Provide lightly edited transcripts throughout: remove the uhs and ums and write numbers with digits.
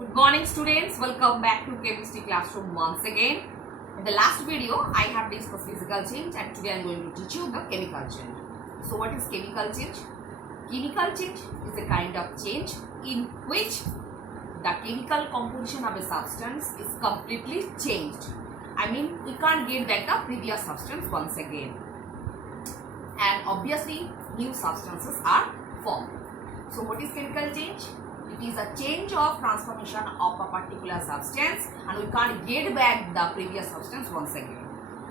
Good morning students, welcome back to chemistry classroom once again. In the last video I have discussed physical change and today I am going to teach you the chemical change. So what is chemical change? Chemical change is a kind of change in which the chemical composition of a substance is completely changed. I mean we can't get back the previous substance once again. And obviously new substances are formed. So what is chemical change? It is a change of transformation of a particular substance and we can't get back the previous substance once again.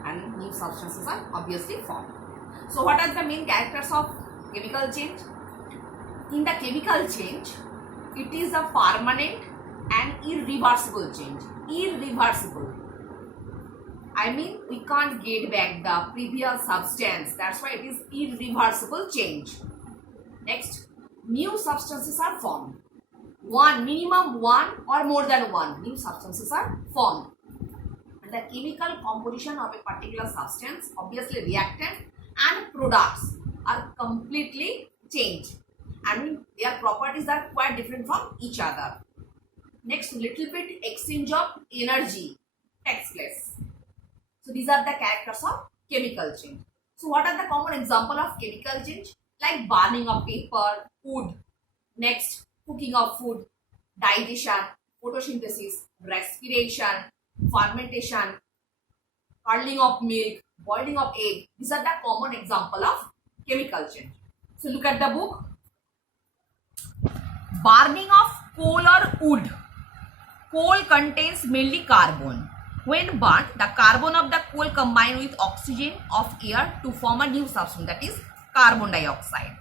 And new substances are obviously formed. So what are the main characters of chemical change? In the chemical change, it is a permanent and irreversible change. Irreversible. I mean we can't get back the previous substance. That's why it is irreversible change. Next, new substances are formed. Minimum one or more than one new substances are formed. And the chemical composition of a particular substance, obviously reactant and products, are completely changed. I mean their properties are quite different from each other. Next, little bit exchange of energy takes place. So these are the characters of chemical change. So what are the common example of chemical change? Like burning of paper, wood. Next, cooking of food, digestion, photosynthesis, respiration, fermentation, curdling of milk, boiling of egg. These are the common example of chemical change. So look at the book. Burning of coal or wood. Coal contains mainly carbon. When burnt, the carbon of the coal combine with oxygen of air to form a new substance, that is carbon dioxide.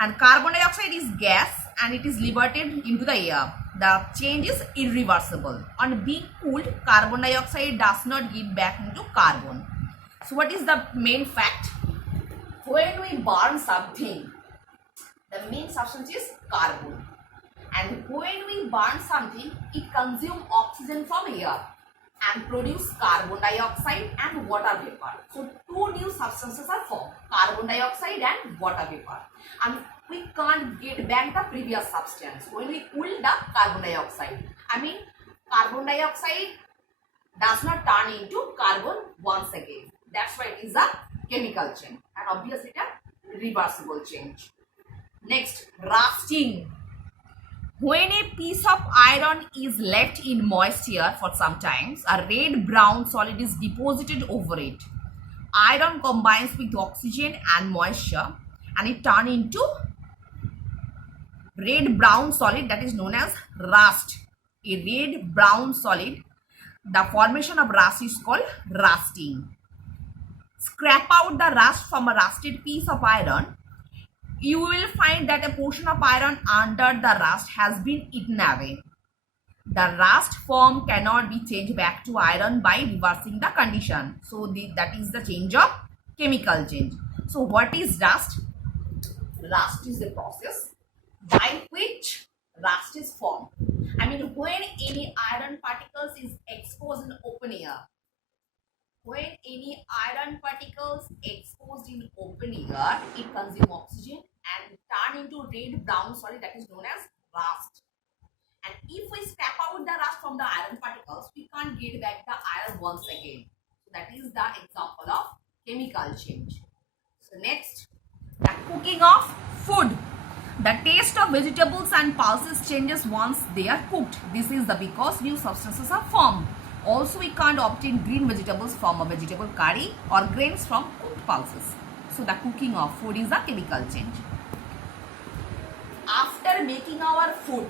And carbon dioxide is gas and it is liberated into the air. The change is irreversible. On being cooled, carbon dioxide does not get back into carbon. So what is the main fact? When we burn something, the main substance is carbon. And when we burn something, it consumes oxygen from air and produce carbon dioxide and water vapor. So two new substances are formed, carbon dioxide and water vapor. And we can't get back the previous substance when we cool the carbon dioxide. I mean carbon dioxide does not turn into carbon once again. That's why it is a chemical change and obviously a reversible change. Next, rusting. When a piece of iron is left in moisture for some time, a red-brown solid is deposited over it. Iron combines with oxygen and moisture and it turns into red-brown solid, that is known as rust. A red-brown solid, the formation of rust is called rusting. Scrap out the rust from a rusted piece of iron. You will find that a portion of iron under the rust has been eaten away. The rust form cannot be changed back to iron by reversing the condition. So that is the change of chemical change. So what is rust? Rust is the process by which rust is formed. I mean when any iron particles is exposed in open air. When any iron particles exposed in open air, it consumes oxygen and turn into red-brown solid, that is known as rust. And if we scrap out the rust from the iron particles, we can't get back the iron once again. So that is the example of chemical change. So next, the cooking of food. The taste of vegetables and pulses changes once they are cooked. This is because new substances are formed. Also, we can't obtain green vegetables from a vegetable curry or grains from cooked pulses. So the cooking of food is a chemical change. After making our food,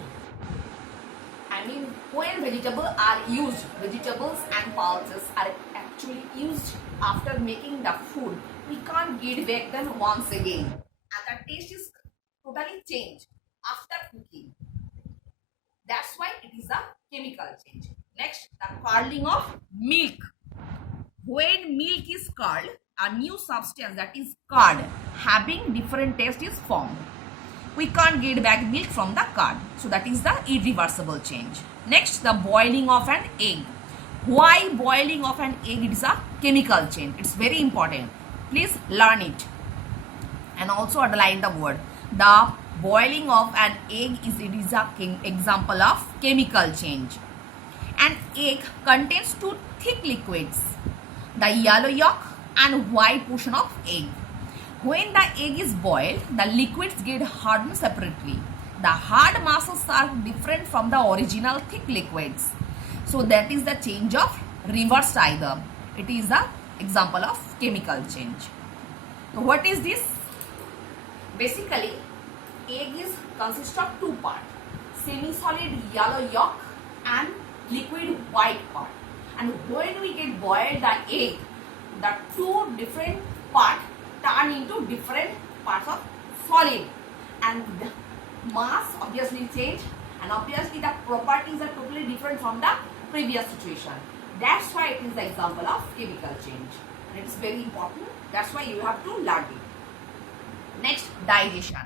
I mean when vegetables are used, vegetables and pulses are actually used after making the food, we can't get back them once again. And the taste is totally changed after cooking. That's why it is a chemical change. Next, the curdling of milk. When milk is curdled, a new substance, that is curd, having different taste is formed. We can't get back milk from the curd. So that is the irreversible change. Next, the boiling of an egg. Why boiling of an egg? It is a chemical change. It's very important. Please learn it. And also underline the word. The boiling of an egg is an example of chemical change. An egg contains two thick liquids, the yellow yolk and white portion of egg. When the egg is boiled, the liquids get hardened separately. The hard masses are different from the original thick liquids. So that is the change of reverse either. It is the example of chemical change. So what is this? Basically, egg is consists of two parts, semi-solid yellow yolk and liquid white part. And when we get boiled the egg, the two different parts turn into different parts of solid, and the mass obviously change, and obviously the properties are totally different from the previous situation. That's why it is the example of chemical change, and it is very important. That's why you have to learn it. Next, digestion.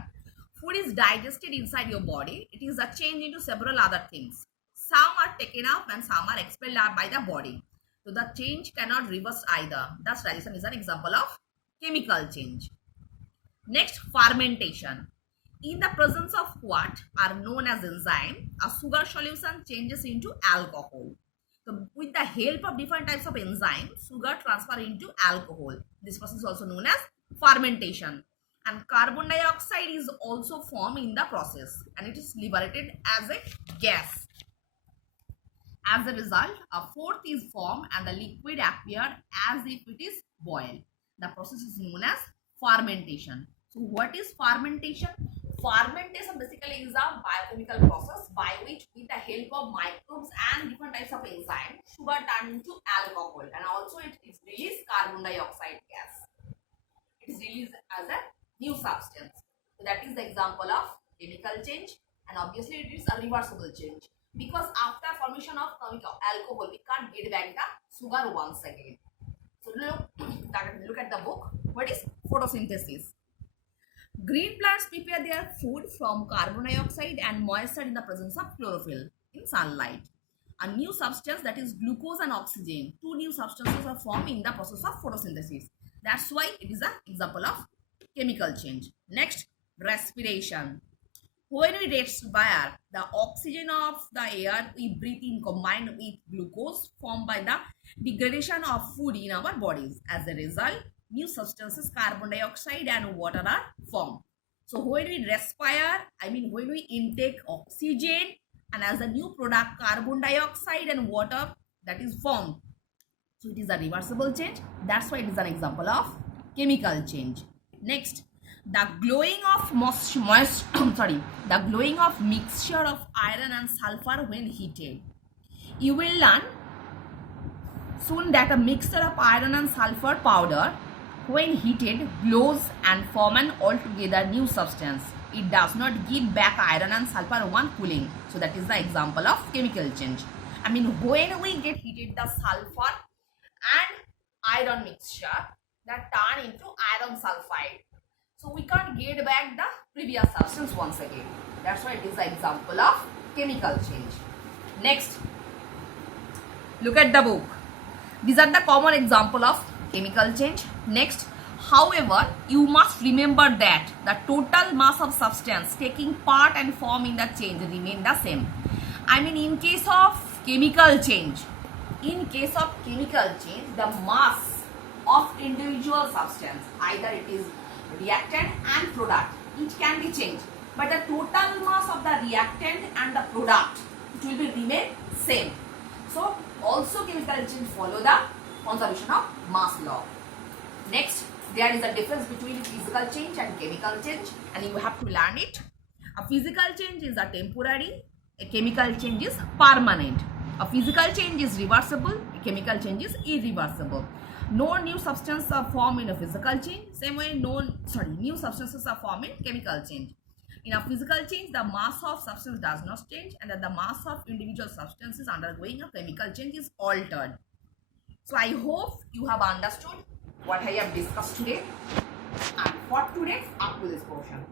Food is digested inside your body. It is a change into several other things. Some are taken up and some are expelled out by the body. So the change cannot reverse either. Thus, digestion is an example of chemical change. Next, fermentation. In the presence of what are known as enzyme, a sugar solution changes into alcohol. So with the help of different types of enzymes, sugar transfer into alcohol. This process is also known as fermentation. And carbon dioxide is also formed in the process, and it is liberated as a gas. As a result, a fourth is formed and the liquid appeared as if it is boiled. The process is known as fermentation. So what is fermentation? Fermentation basically is a biochemical process by which, with the help of microbes and different types of enzymes, sugar turns into alcohol, and also it is released carbon dioxide gas. It is released as a new substance. So that is the example of chemical change, and obviously it is a reversible change, because after formation of alcohol we can't get back the sugar once again. So look at the book. What is photosynthesis? Green plants prepare their food from carbon dioxide and moisture in the presence of chlorophyll in sunlight. A new substance, that is glucose and oxygen, two new substances are formed in the process of photosynthesis. That's why it is an example of chemical change. Next, respiration. When we respire, the oxygen of the air we breathe in combined with glucose formed by the degradation of food in our bodies. As a result, new substances, carbon dioxide and water are formed. So when we respire, when we intake oxygen, and as a new product, carbon dioxide and water, that is formed. So it is a reversible change. That's why it is an example of chemical change. Next, the glowing of the glowing of mixture of iron and sulfur when heated. You will learn soon that a mixture of iron and sulfur powder, when heated, glows and form an altogether new substance. It does not give back iron and sulfur on cooling. So that is the example of chemical change. When we get heated, the sulfur and iron mixture, that turn into iron sulfide. So we can't get back the previous substance once again. That's why it is the example of chemical change. Next, look at the book. These are the common example of chemical change. Next, however, you must remember that the total mass of substance taking part and form in the change remain the same. In case of chemical change, the mass of individual substance, either it is reactant and product, it can be changed, but the total mass of the reactant and the product, it will be remain same. So also chemical change follow the conservation of mass law. Next, there is a difference between physical change and chemical change, and you have to learn it. A physical change is a temporary, a chemical change is permanent. A physical change is reversible, a chemical change is irreversible. No new substances are formed in a physical change. Same way, new substances are formed in chemical change. In a physical change, the mass of substance does not change, and that the mass of individual substances undergoing a chemical change is altered. So I hope you have understood what I have discussed today. And for today, up to this portion.